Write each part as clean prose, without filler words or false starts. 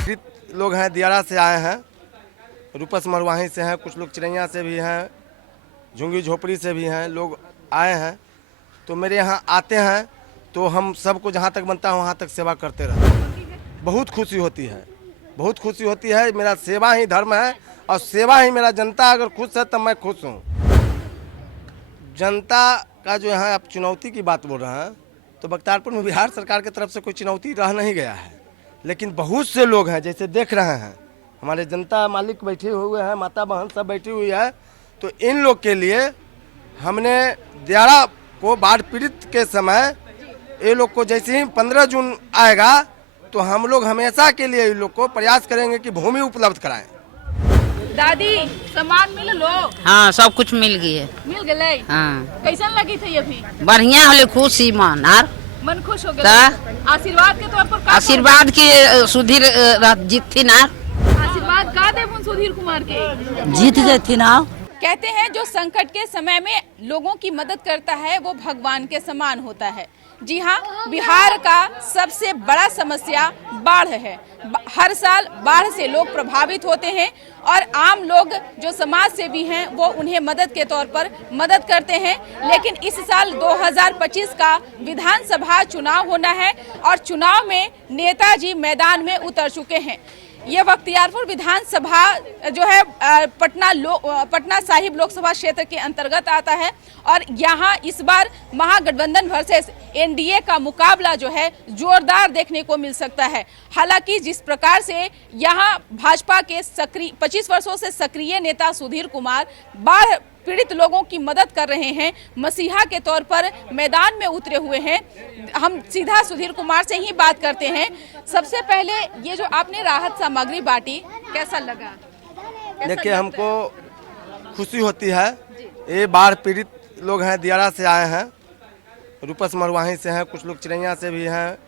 लोग हैं, दियारा से आए हैं, रूपस मरवाही से हैं, कुछ लोग चिरैया से भी हैं, झुंगी झोपड़ी से भी हैं, लोग आए हैं। तो मेरे यहाँ आते हैं तो हम सबको जहाँ तक बनता है वहाँ तक सेवा करते रहते हैं। बहुत खुशी होती है, बहुत खुशी होती है। मेरा सेवा ही धर्म है और सेवा ही मेरा। जनता अगर खुश है तब मैं खुश हूँ। जनता का जो यहाँ आप चुनौती की बात बोल रहे हैं, तो बख्तियारपुर में बिहार सरकार की तरफ से कोई चुनौती रह नहीं गया है, लेकिन बहुत से लोग हैं, जैसे देख रहे हैं हमारे जनता मालिक बैठे हुए हैं, माता बहन सब बैठी हुई है। तो इन लोग के लिए हमने दियारा को बाढ़ पीड़ित के समय ये लोग को जैसे ही 15 जून आएगा तो हम लोग हमेशा के लिए इन लोग को प्रयास करेंगे कि भूमि उपलब्ध कराएं। दादी सामान मिल लो। हाँ, सब कुछ मिल गई है। मिल गए। हाँ, कैसन लगी थी अभी? बढ़िया होले, खुशी मन आर मन खुश हो गया। आशीर्वाद के तौर पर आशीर्वाद की सुधीर जीतती ना। आशीर्वाद का देबुन सुधीर कुमार के जीत जाती ना। कहते हैं जो संकट के समय में लोगों की मदद करता है वो भगवान के समान होता है। जी हाँ, बिहार का सबसे बड़ा समस्या बाढ़ है। हर साल बाढ़ से लोग प्रभावित होते हैं और आम लोग जो समाज सेवी हैं वो उन्हें मदद के तौर पर मदद करते हैं। लेकिन इस साल 2025 का विधानसभा चुनाव होना है और चुनाव में नेताजी मैदान में उतर चुके हैं। ये बख्तियारपुर विधानसभा जो है पटना साहिब लोकसभा क्षेत्र के अंतर्गत आता है और यहाँ इस बार महागठबंधन वर्सेस एनडीए का मुकाबला जो है जोरदार देखने को मिल सकता है। हालांकि जिस प्रकार से यहाँ भाजपा के 25 वर्षों से सक्रिय नेता सुधीर कुमार बाढ़ पीड़ित लोगों की मदद कर रहे हैं, मसीहा के तौर पर मैदान में उतरे हुए हैं। हम सीधा सुधीर कुमार से ही बात करते हैं। सबसे पहले ये जो आपने राहत सामग्री बांटी, कैसा लगा? देखिए, हमको खुशी होती है। ये बाढ़ पीड़ित लोग हैं, दियारा से आए हैं, रूपस मरवाही से हैं, कुछ लोग चिरैया से भी हैं,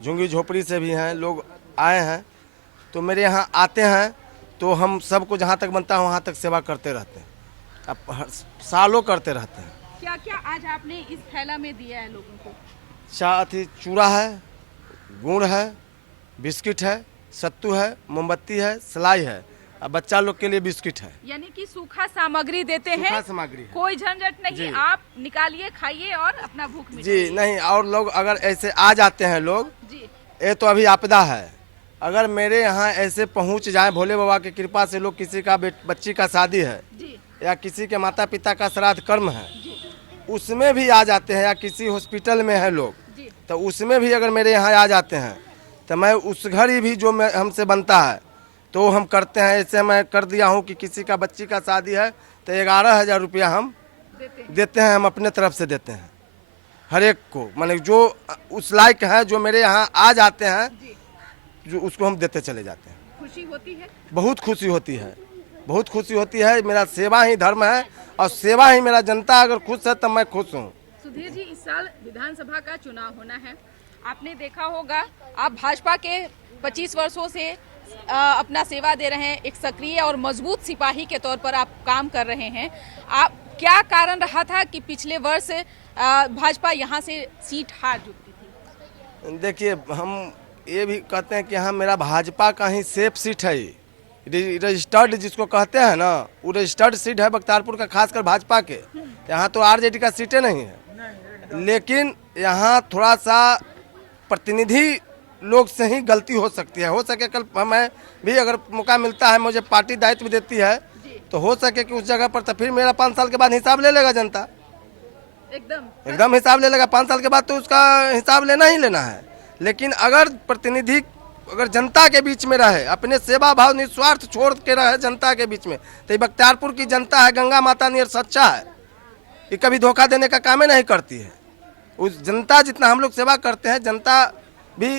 झुंगी झोपड़ी से भी हैं, लोग आए हैं। तो मेरे यहाँ आते हैं तो हम सबको जहाँ तक बनता है वहाँ तक सेवा करते रहते हैं, अब सालों करते रहते हैं। क्या क्या आज आपने इस थैला में दिया है लोगों को? चूड़ा है, गुड़ है, बिस्किट है, सत्तू है, मोमबत्ती है, सिलाई है, और बच्चा लोग के लिए बिस्किट है। यानी कि सूखा सामग्री देते हैं। सूखा सामग्री है। कोई झंझट नहीं, आप निकालिए, खाइए और अपना भूख मिटाइए। जी नहीं, और लोग अगर ऐसे आ जाते हैं लोग जी, ये तो अभी आपदा है। अगर मेरे यहाँ ऐसे पहुँच जाए, भोले बाबा की कृपा से, लोग किसी का बच्ची का शादी है या किसी के माता पिता का श्राद्ध कर्म है, उसमें भी आ जाते हैं, या किसी हॉस्पिटल में है लोग, तो उसमें भी अगर मेरे यहाँ आ जाते हैं तो मैं उस घर ही भी जो हमसे बनता है तो हम करते हैं। ऐसे मैं कर दिया हूँ कि किसी का बच्ची का शादी है तो 11,000 रुपया हम देते हैं, हम अपने तरफ से देते हैं हर एक को, माने जो उस लायक है, जो मेरे यहाँ आ जाते हैं, जो उसको हम देते चले जाते हैं। खुशी होती है, बहुत खुशी होती है, बहुत खुशी होती है। मेरा सेवा ही धर्म है और सेवा ही मेरा। जनता अगर खुश है तब मैं खुश हूँ। सुधीर जी, इस साल विधानसभा का चुनाव होना है। आपने देखा होगा, आप भाजपा के 25 वर्षों से अपना सेवा दे रहे हैं, एक सक्रिय और मजबूत सिपाही के तौर पर आप काम कर रहे हैं। आप क्या कारण रहा था कि पिछले वर्ष भाजपा यहाँ से सीट हार चुकी थी? देखिए, हम ये भी कहते हैं कि हाँ, मेरा भाजपा का ही सेफ सीट है, रजिस्टर्ड जिसको कहते हैं ना, वो रजिस्टर्ड सीट है बख्तियारपुर का, खासकर भाजपा के। यहाँ तो आरजेडी का सीटें नहीं है, लेकिन यहाँ थोड़ा सा प्रतिनिधि लोग से ही गलती हो सकती है। हो सके कल हमें भी अगर मौका मिलता है, मुझे पार्टी दायित्व देती है, तो हो सके कि उस जगह पर तो फिर मेरा 5 साल के बाद हिसाब ले लेगा जनता। एकदम हिसाब ले लेगा। 5 साल के बाद तो उसका हिसाब लेना ही लेना है। लेकिन अगर प्रतिनिधि अगर जनता के बीच में रहे, अपने सेवा भाव निस्वार्थ छोड़ के रहे जनता के बीच में, तो ये बख्तियारपुर की जनता है, गंगा माता नियर सच्चा है, ये कभी धोखा देने का काम ही नहीं करती है। उस जनता जितना हम लोग सेवा करते हैं, जनता भी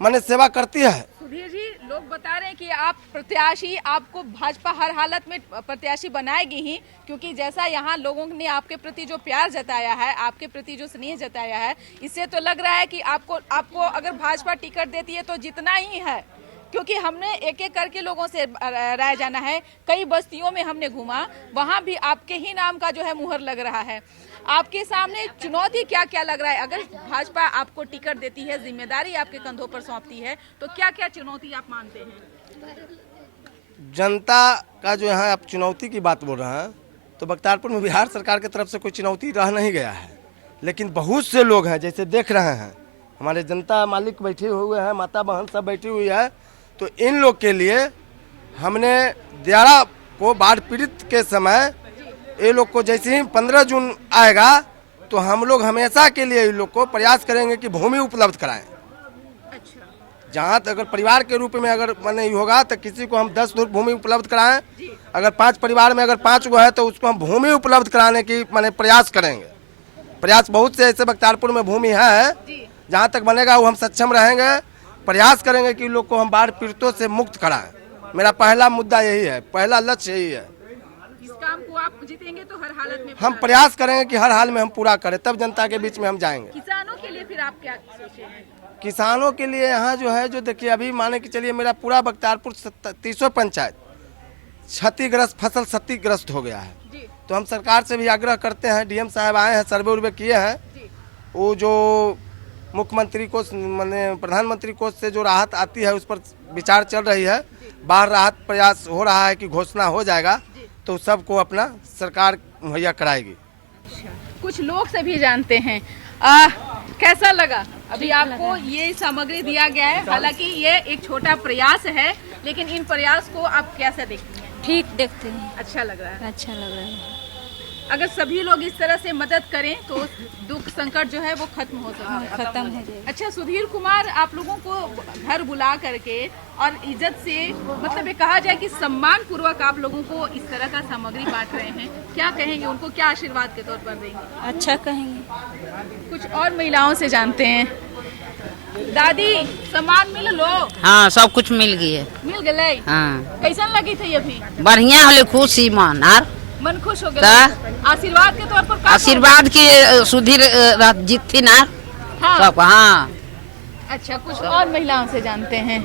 माने सेवा करती है। सुधीर जी, लोग बता रहे हैं कि आप प्रत्याशी, आपको भाजपा हर हालत में प्रत्याशी बनाएगी ही, क्योंकि जैसा यहाँ लोगों ने आपके प्रति जो प्यार जताया है, आपके प्रति जो स्नेह जताया है, इससे तो लग रहा है कि आपको अगर भाजपा टिकट देती है तो जितना ही है। क्योंकि हमने एक एक करके लोगों से राय जाना है, कई बस्तियों में हमने घूमा, वहाँ भी आपके ही नाम का जो है मुहर लग रहा है। आपके सामने चुनौती क्या क्या लग रहा है? अगर भाजपा आपको टिकट देती है, जिम्मेदारी आपके कंधों पर सौंपती है, तो क्या क्या चुनौती आप मानते हैं? जनता का जो यहाँ आप चुनौती की बात बोल रहे हैं, तो बख्तियारपुर में बिहार सरकार की तरफ से कोई चुनौती रह नहीं गया है, लेकिन बहुत से लोग हैं जैसे देख रहे हैं, हमारे जनता मालिक बैठे हुए हैं, माता बहन सब बैठी हुई है, तो इन लोग के लिए हमने दियारा को बाढ़ पीड़ित के समय ये लोग को जैसे ही 15 जून आएगा तो हम लोग हमेशा के लिए इन लोग को प्रयास करेंगे कि भूमि उपलब्ध कराएं। जहाँ तक अगर परिवार के रूप में अगर माने होगा तो किसी को हम 10 भूमि उपलब्ध कराएं, अगर 5 परिवार में अगर 5 गो है तो उसको हम भूमि उपलब्ध कराने की माने प्रयास करेंगे। प्रयास बहुत से ऐसे बख्तियारपुर में भूमि है, जहाँ तक बनेगा वो हम सक्षम रहेंगे, प्रयास करेंगे कि लोग को हम बाढ़ पीड़ितों से मुक्त कराएं। मेरा पहला मुद्दा यही है, पहला लक्ष्य यही है। इस काम को आप जीतेंगे तो हर हालत में हम प्रयास करेंगे कि हर हाल में हम पूरा करें, तब जनता के बीच में हम जाएंगे। किसानों के लिए फिर आप क्या सोचे हैं? किसानों के लिए यहाँ जो है, जो देखिए अभी माने कि चलिए मेरा पूरा बख्तियारपुर 30 पंचायत क्षतिग्रस्त, फसल क्षतिग्रस्त हो गया है। तो हम सरकार से भी आग्रह करते हैं, डीएम साहब आए हैं, सर्वे उर्वे किए हैं, वो जो मुख्यमंत्री कोष माने प्रधानमंत्री कोष से जो राहत आती है उस पर विचार चल रही है। बाढ़ राहत प्रयास हो रहा है कि घोषणा हो जाएगा तो सबको अपना सरकार मुहैया कराएगी। कुछ लोग से भी जानते हैं, कैसा लगा अभी आपको ये सामग्री दिया गया है? हालांकि ये एक छोटा प्रयास है, लेकिन इन प्रयास को आप कैसे देखते हैं? ठीक देखते हैं, अच्छा लग रहा है। अच्छा लग रहा है। अगर सभी लोग इस तरह से मदद करें तो दुख संकट जो है वो खत्म हो सकता है। खत्म हो जाएगा। अच्छा सुधीर कुमार, आप लोगों को घर बुला करके और इज्जत से, मतलब ये कहा जाए कि सम्मान पूर्वक आप लोगों को इस तरह का सामग्री बांट रहे हैं, क्या कहेंगे उनको, क्या आशीर्वाद के तौर पर देंगे? अच्छा कहेंगे। कुछ और महिलाओं से जानते हैं। दादी, सामान मिल लो? हाँ, सब कुछ मिल गई है। मिल गए? हाँ, कैसन लगी थी अभी? बढ़िया होले, खुशी मन आर मन खुश हो गया। आशीर्वाद के तौर पर का आशीर्वाद की सुधीर जीतती ना हाँ। सब। हाँ, अच्छा, कुछ और महिलाओं से जानते हैं।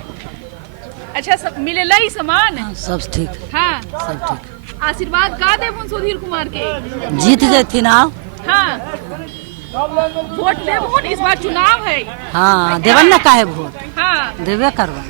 अच्छा, सब मिलेला ही सामान? सब ठीक, हाँ, सब ठीक। आशीर्वाद का देबुन सुधीर कुमार के? जीत जाती ना। हाँ, वोट देबुन, इस बार चुनाव है। हाँ, देवन ना काहे वोट, हाँ, देवे करवा।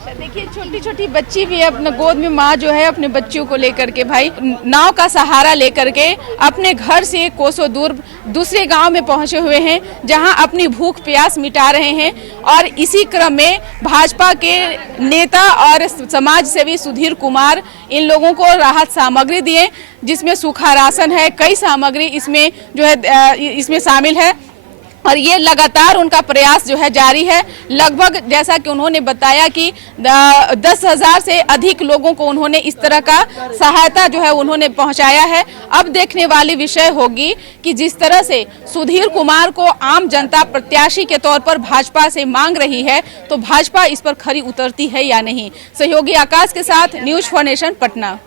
अच्छा, देखिए छोटी छोटी बच्ची भी है, अपने गोद में माँ जो है अपने बच्चियों को लेकर के भाई नाव का सहारा लेकर के अपने घर से कोसों दूर दूसरे गांव में पहुंचे हुए हैं, जहां अपनी भूख प्यास मिटा रहे हैं। और इसी क्रम में भाजपा के नेता और समाज सेवी सुधीर कुमार इन लोगों को राहत सामग्री दिए, जिसमें सूखा राशन है, कई सामग्री इसमें जो है इसमें शामिल है। और ये लगातार उनका प्रयास जो है जारी है। लगभग जैसा कि उन्होंने बताया कि 10,000 से अधिक लोगों को उन्होंने इस तरह का सहायता जो है उन्होंने पहुंचाया है। अब देखने वाली विषय होगी कि जिस तरह से सुधीर कुमार को आम जनता प्रत्याशी के तौर पर भाजपा से मांग रही है, तो भाजपा इस पर खरी उतरती है या नहीं। सहयोगी आकाश के साथ न्यूज फॉर नेशन, पटना।